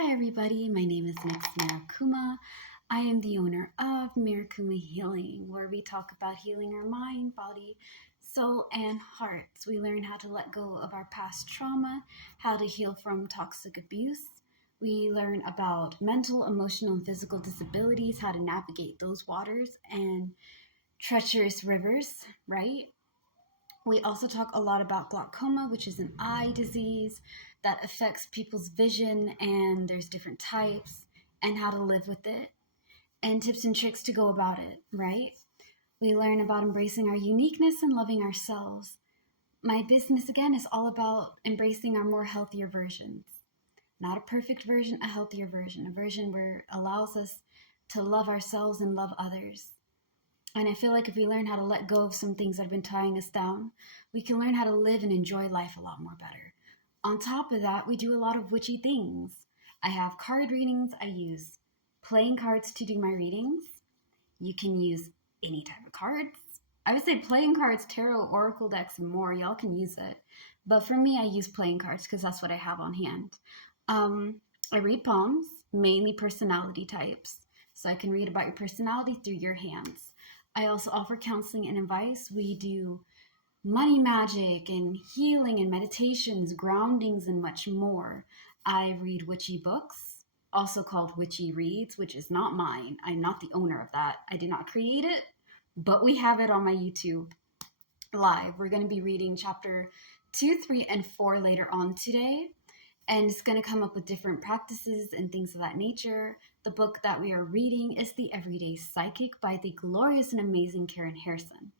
Hi everybody, my name is Miss Marikuma. I am the owner of Marikuma Healing, where we talk about healing our mind, body, soul, and hearts. We learn how to let go of our past trauma, how to heal from toxic abuse. We learn about mental, emotional, and physical disabilities, how to navigate those waters and treacherous rivers, right? We also talk a lot about glaucoma, which is an eye disease that affects people's vision, and there's different types, and how to live with it, and tips and tricks to go about it, right? We learn about embracing our uniqueness and loving ourselves. My business, again, is all about embracing our more healthier versions. Not a perfect version, a healthier version, a version where it allows us to love ourselves and love others. And I feel like if we learn how to let go of some things that have been tying us down, we can learn how to live and enjoy life a lot more better. On top of that, we do a lot of witchy things. I have card readings. I use playing cards to do my readings. You can use any type of cards. I would say playing cards, tarot, oracle decks, and more. Y'all can use it. But for me, I use playing cards because that's what I have on hand. I read palms, mainly personality types. So I can read about your personality through your hands. I also offer counseling and advice. We do money magic and healing and meditations, groundings, and much more. I read witchy books, also called Witchy Reads, which is not mine. I'm not the owner of that. I did not create it, but we have it on my YouTube live. We're going to be reading chapter 2, 3, and 4 later on today. And it's going to come up with different practices and things of that nature. The book that we are reading is The Everyday Psychic by the glorious and amazing Karen Harrison.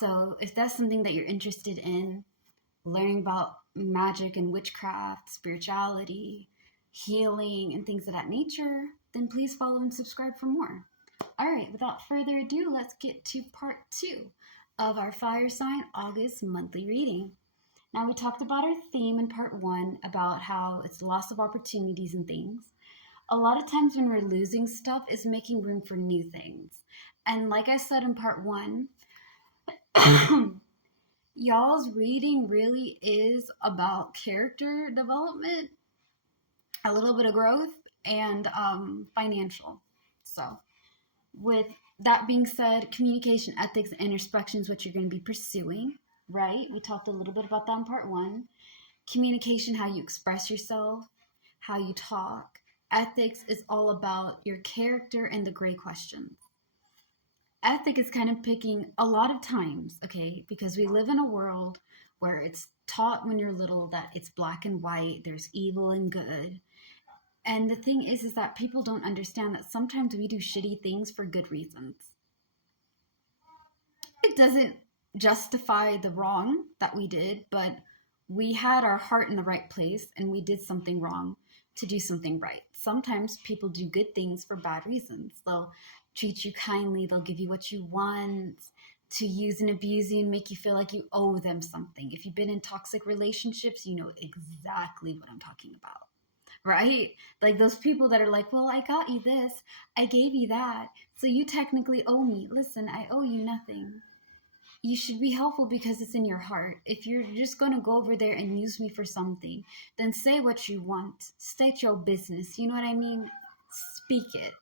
So if that's something that you're interested in, learning about magic and witchcraft, spirituality, healing, and things of that nature, then please follow and subscribe for more. All right, without further ado, let's get to part 2 of our Fire Sign August monthly reading. Now, we talked about our theme in part 1 about how it's loss of opportunities and things. A lot of times when we're losing stuff, it's making room for new things. And like I said in part 1, y'all's reading really is about character development, a little bit of growth, and financial. So with that being said, communication, ethics, and introspection is what you're going to be pursuing. Right? We talked a little bit about that in part 1. Communication, how you express yourself, how you talk. Ethics is all about your character and the gray questions. Ethic is kind of picking a lot of times, okay, because we live in a world where it's taught when you're little that it's black and white, there's evil and good. And the thing is that people don't understand that sometimes we do shitty things for good reasons. It doesn't justify the wrong that we did, but we had our heart in the right place and we did something wrong to do something right. Sometimes people do good things for bad reasons. They'll treat you kindly, they'll give you what you want, to use and abuse you and make you feel like you owe them something. If you've been in toxic relationships, you know exactly what I'm talking about, right? Like those people that are like, well, I got you this, I gave you that, so you technically owe me. Listen, I owe you nothing. You should be helpful because it's in your heart. If you're just going to go over there and use me for something, then say what you want. State your business. You know what I mean? Speak it.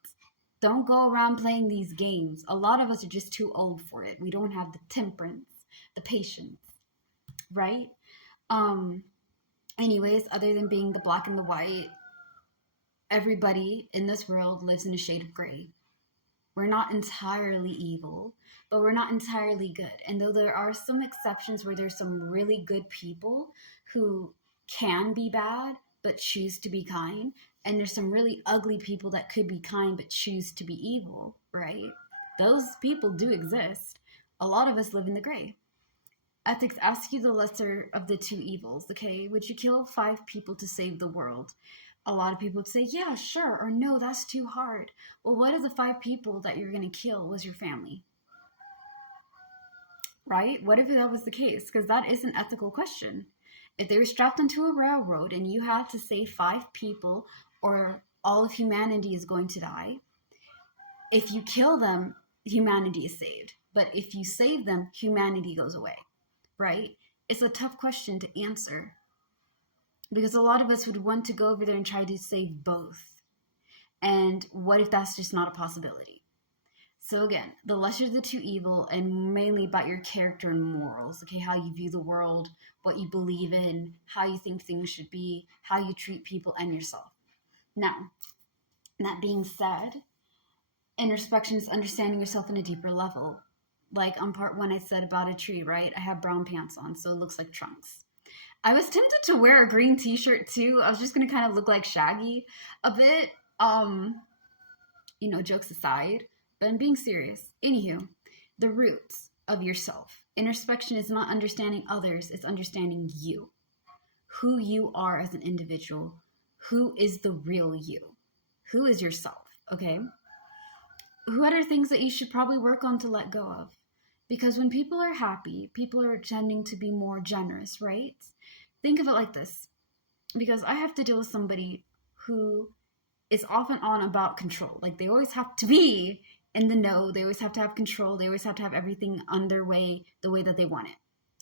Don't go around playing these games. A lot of us are just too old for it. We don't have the temperance, the patience, right? Anyways, other than being the black and the white, everybody in this world lives in a shade of gray. We're not entirely evil, but we're not entirely good. And though there are some exceptions where there's some really good people who can be bad but choose to be kind, and there's some really ugly people that could be kind but choose to be evil, right? Those people do exist. A lot of us live in the gray. Ethics asks you the lesser of the two evils, okay? Would you kill 5 people to save the world? A lot of people would say, yeah, sure, or no, that's too hard. Well, what if the 5 people that you're going to kill was your family? Right? What if that was the case? Because that is an ethical question. If they were strapped onto a railroad and you had to save 5 people or all of humanity is going to die, if you kill them, humanity is saved. But if you save them, humanity goes away, right? It's a tough question to answer. Because a lot of us would want to go over there and try to save both. And what if that's just not a possibility? So again, the lesser of the two evil, and mainly about your character and morals, okay, how you view the world, what you believe in, how you think things should be, how you treat people and yourself. Now, that being said, introspection is understanding yourself on a deeper level. Like on part 1, I said about a tree, right? I have brown pants on, so it looks like trunks. I was tempted to wear a green t-shirt too. I was just going to kind of look like Shaggy a bit. Jokes aside, but I'm being serious. Anywho, the roots of yourself. Introspection is not understanding others, it's understanding you. Who you are as an individual. Who is the real you? Who is yourself, okay? What are things that you should probably work on to let go of? Because when people are happy, people are tending to be more generous, right? Think of it like this. Because I have to deal with somebody who is often on about control. Like they always have to be in the know. They always have to have control. They always have to have everything on their way, the way that they want it.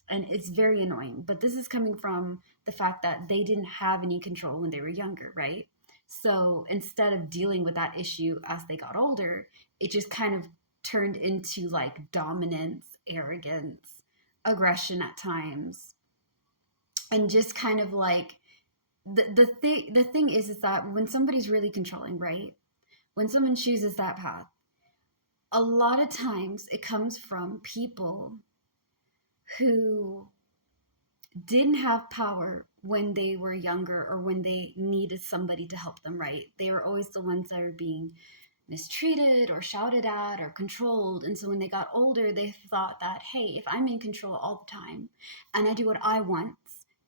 And it's very annoying. But this is coming from the fact that they didn't have any control when they were younger, right? So instead of dealing with that issue as they got older, it just kind of turned into like dominance, arrogance, aggression at times. And just kind of like the thing is that when somebody's really controlling, right? When someone chooses that path, a lot of times it comes from people who didn't have power when they were younger or when they needed somebody to help them, right? They were always the ones that were being mistreated or shouted at or controlled. And so when they got older, they thought that, hey, if I'm in control all the time and I do what I want,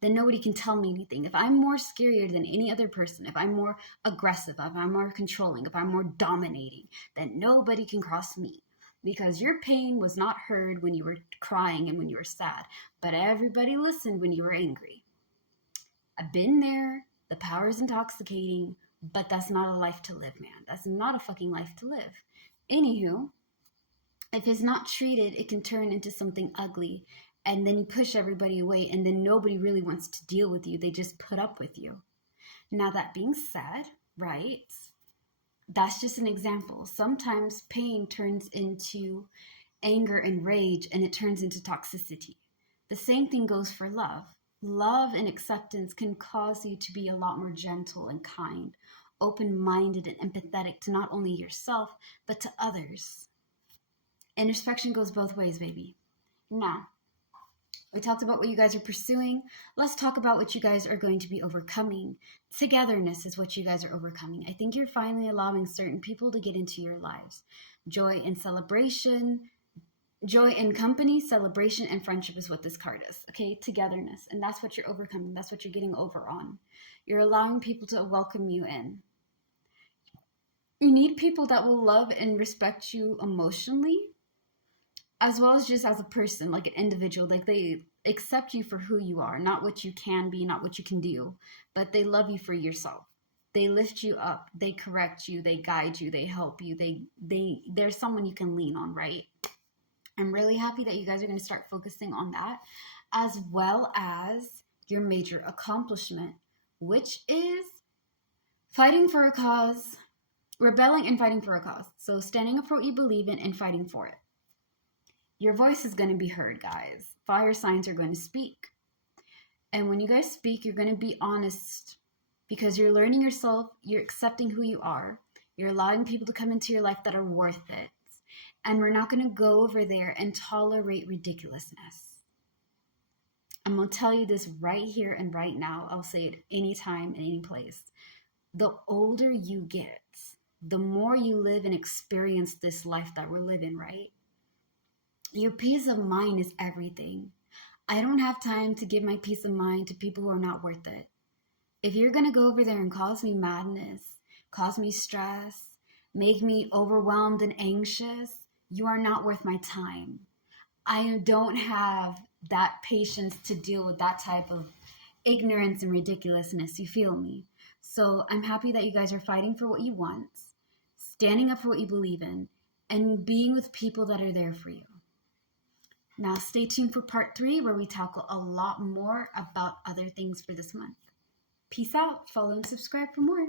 then nobody can tell me anything. If I'm more scarier than any other person, if I'm more aggressive, if I'm more controlling, if I'm more dominating, then nobody can cross me. Because your pain was not heard when you were crying and when you were sad, but everybody listened when you were angry. I've been there. The power is intoxicating, but that's not a life to live, man. That's not a fucking life to live. Anywho, if it's not treated, it can turn into something ugly. And then you push everybody away, and then nobody really wants to deal with you. They just put up with you. Now, that being said, right, that's just an example. Sometimes pain turns into anger and rage, and it turns into toxicity. The same thing goes for love. Love and acceptance can cause you to be a lot more gentle and kind, open-minded and empathetic to not only yourself, but to others. Introspection goes both ways, baby. Now, we talked about what you guys are pursuing. Let's talk about what you guys are going to be overcoming. Togetherness is what you guys are overcoming. I think you're finally allowing certain people to get into your lives. Joy and celebration, joy and company, celebration, and friendship is what this card is. Okay, togetherness. And that's what you're overcoming. That's what you're getting over on. You're allowing people to welcome you in. You need people that will love and respect you emotionally, as well as just as a person, like an individual. Like they accept you for who you are, not what you can be, not what you can do, but they love you for yourself. They lift you up, they correct you, they guide you, they help you, they're someone you can lean on, right? I'm really happy that you guys are going to start focusing on that, as well as your major accomplishment, which is fighting for a cause, rebelling and fighting for a cause. So standing up for what you believe in and fighting for it. Your voice is going to be heard, guys. Fire signs are going to speak. And when you guys speak, you're going to be honest because you're learning yourself, you're accepting who you are, you're allowing people to come into your life that are worth it. And we're not going to go over there and tolerate ridiculousness. I'm going to tell you this right here and right now. I'll say it anytime, in any place. The older you get, the more you live and experience this life that we're living, right? Your peace of mind is everything. I don't have time to give my peace of mind to people who are not worth it. If you're going to go over there and cause me madness, cause me stress, make me overwhelmed and anxious, you are not worth my time. I don't have that patience to deal with that type of ignorance and ridiculousness. You feel me? So I'm happy that you guys are fighting for what you want, standing up for what you believe in, and being with people that are there for you. Now, stay tuned for part 3, where we tackle a lot more about other things for this month. Peace out. Follow and subscribe for more.